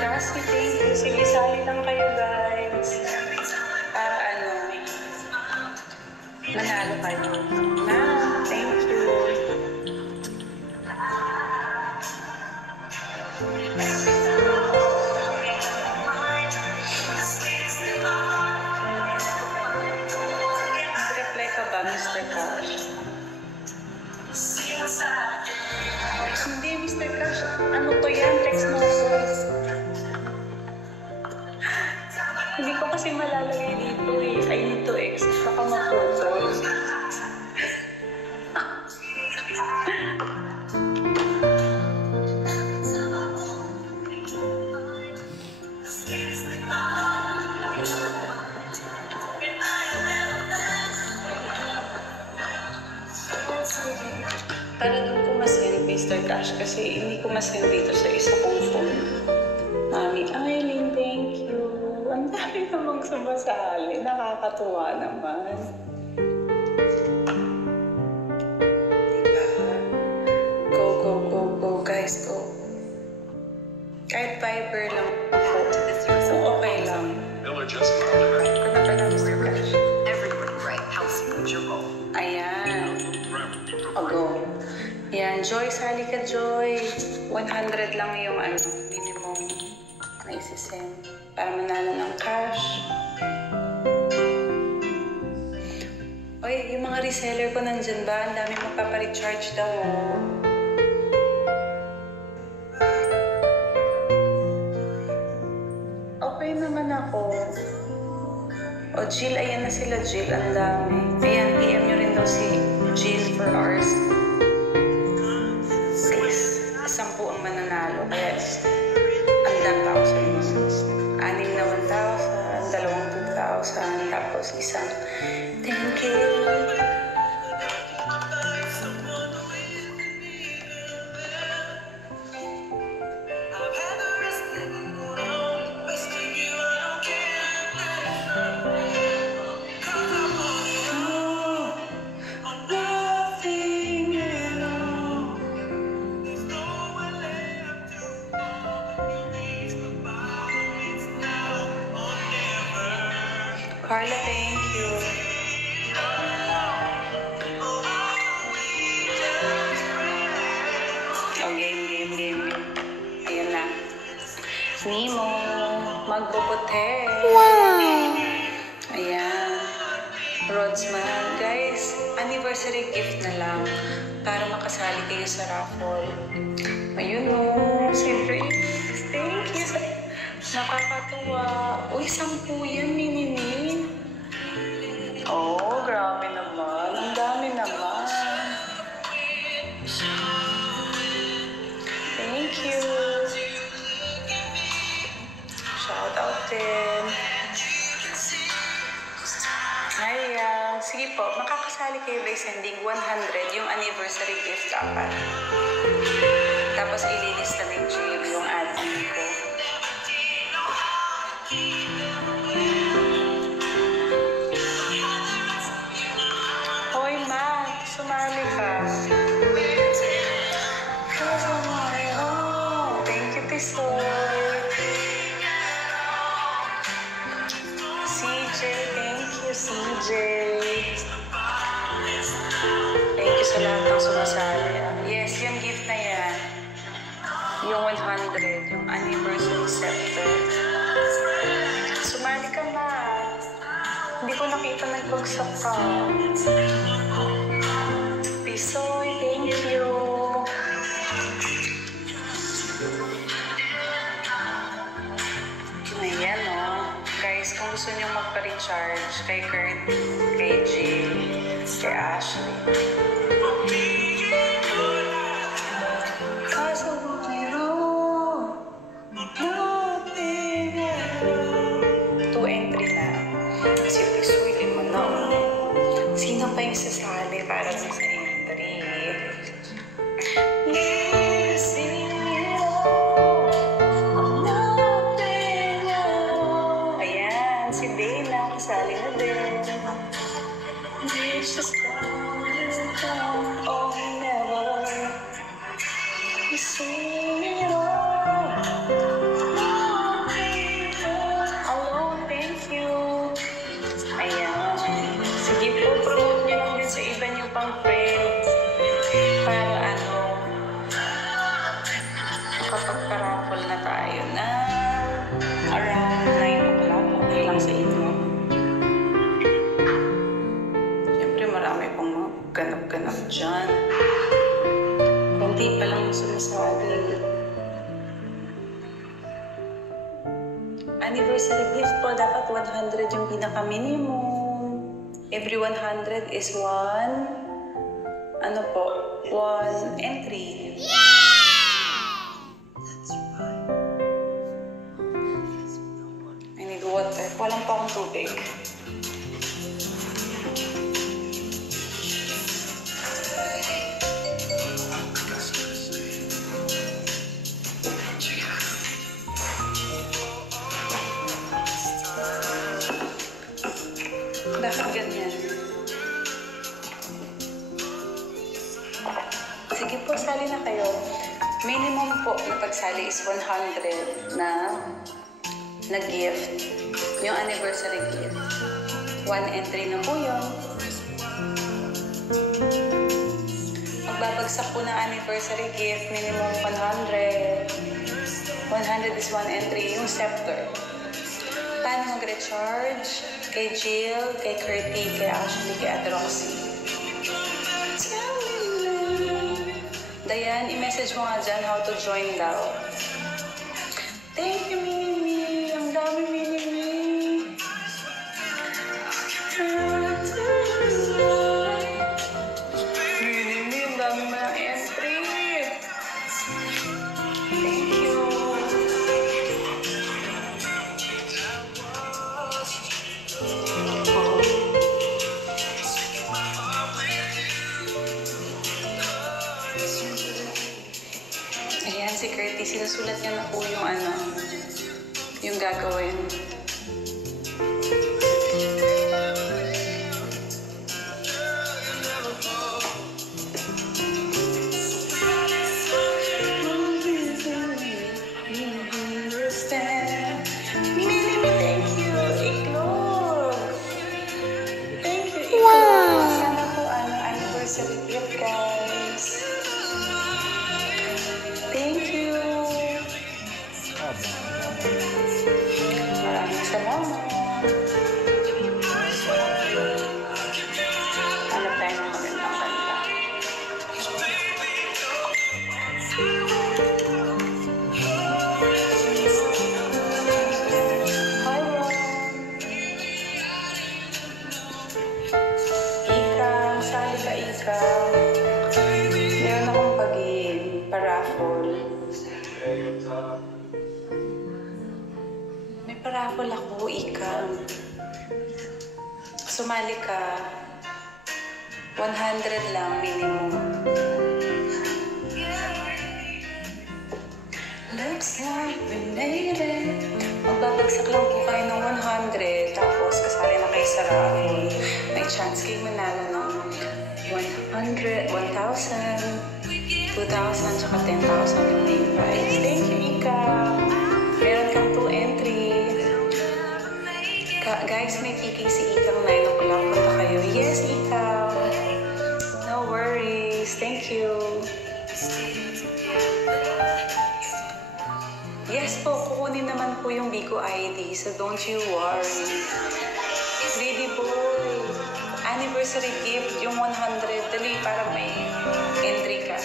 Cassie, thank you. Sige, sali lang kayo, guys. Para manalo kayo. Thank you. Reply ka ba, Mr. Cash? Hindi, Mr. Cash. Ano to yan? Text message. Hindi ko kasi malalagay dito eh. I need to exit. Baka maputol. Para doon ko masend, Mr. Cash, kasi hindi ko masend dito sa isa kong phone. Mami, Aileen, thank you. Ang dami namang sumasali. Nakakatuwa naman. Diba? Go, go, go, go, guys, go. Kahit Viber lang po. So, okay lang. Kung na pala, Mr. Cash. Ayan. O, go. Ayan, Joy, sali ka, Joy. 100 lang yung minimum na isisend para manalo ng cash. Oy, yung mga reseller ko nandyan ba? Ang dami magpaparecharge daw. Okay naman ako. O, Jill, ayan na sila, Jill. Ang dami. Ayan, PM nyo rin daw si Jill for ours. 10 ang mananalo. Kaya, ang 1,000. 6 na 1,000, 2,000, tapos isang 10K. Carla, thank you. Oh, game. Ayan na. Nemo, magpuputi. Wow! Ayan. Rodsman, guys, anniversary gift na lang para makasali kayo sa raffle. Ayun o, siyempre, thank you. Nakakatuwa. Uy, 10 yan, Minini. Oh, grabe naman. Ang dami naman. Thank you. Shout out din. Ayan. Sige po, makakasali kayo by sending 100 yung anniversary gift dapat. Tapos ililista ni Jill yung admin ko. Hoy, Ma, sumali ka. Oh, thank you, Tisoy. CJ, thank you, CJ. Thank you sa lahat ng sumasali. Yes, yung gift na yan. Yung 100, yung anniversary scepter. Sumali ka na. Hindi ko nakita nagbagsak ka. Pisoy, thank you. Ayan o. Guys, kung gusto nyo magpa-recharge kay Kurt, kay Jill, kay Ashley. Sasali para sa entry. Ayan, si Dana, kasali na din. anniversary gift po, dapat 100 yung pinaka-minimum. Every 100 is one, ano po, one entry. I need water. Walang pa akong tubig. Bakit ganyan? Sige po, sali na kayo. Minimum po na pagsali is 100 na gift. Yung anniversary gift. One entry na po yun. Magbabagsak po ng anniversary gift, minimum 100. 100 is one entry. Yung scepter. Paano mag-recharge? Kay Jill, kay Curty, kay Ashley, kay Ate Roxy. Dayan, i-message mo nga dyan how to join daw. Thank you, Mini-Me. Ang dami, Mini-Me. Mini-Me, ang dami mo ng entry. Thank you. Ayan, si Curtis, sinusulat niya na po yung yung gagawin. Mini-Me, thank you. Iklog. Thank you, Iklog. Wow. Sana po anniversary gift, guys. Thank you. Maraming salamat. Hanap tayo ng magandang kanta. Hi, Ron. Ikaw, sali ka, ikaw. Meron akong pa-raffle. May pa-raffle ako, ikaw. Sumali ka. 100 lang minimum. Looks like we made it. Magbabagsak lang po kayo ng 100. Tapos kasali na kayo sa raffle. May chance kayo manalo ng 100, 1,000, 2,000, tsaka 10,000 yung main prize. Thank you, Ika. Meron kang 2 entry. Guys, may PK si Ika ng 9 o'clock. Punta kayo. Yes, Ika. No worries. Thank you. Yes po, kukunin naman po yung Bigo ID. So don't you worry. Greedy boy. Anniversary gift, yung 100. Dali, para may entry ka.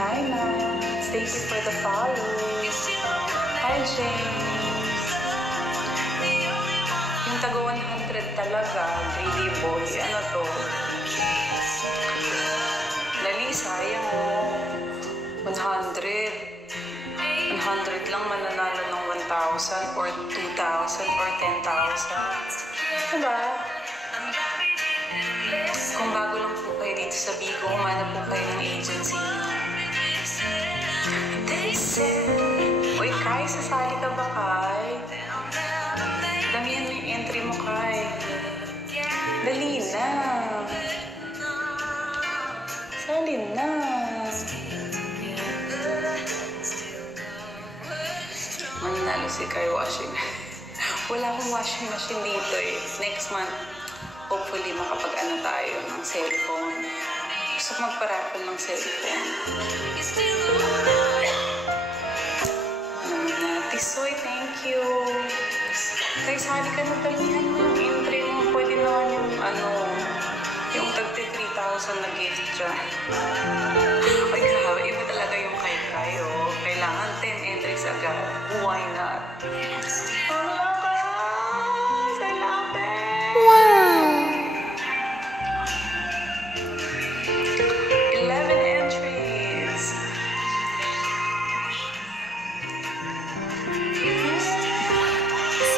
Hi, Max. Thank you for the follow. Hi, James. Yung taga 100 talaga, greedy boy. Ano to? Dali, sayang oh. 100 lang mananalo ng 1,000 or 2,000 or 10,000. Diba? Kung bago lang po kayo dito sa Bigo, umana po kayo ng agency. Uy, Kai, sasali ka ba, Kai? Damihan mo yung entry mo, Kai. Dali na. Sali na. Mananalo si Kai washing. Wala akong washing machine dito eh. Next month, hopefully makapag-ano tayo ng cellphone. Gusto ko magparapon ng cellphone. Tisoy, thank you. Kaya sali ka na, dalihan mo yung entry mo. Pwede naman yung yung tagti 3,000 na gift dyan. Ay, grabe. Iba talaga yung kay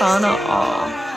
Sana all.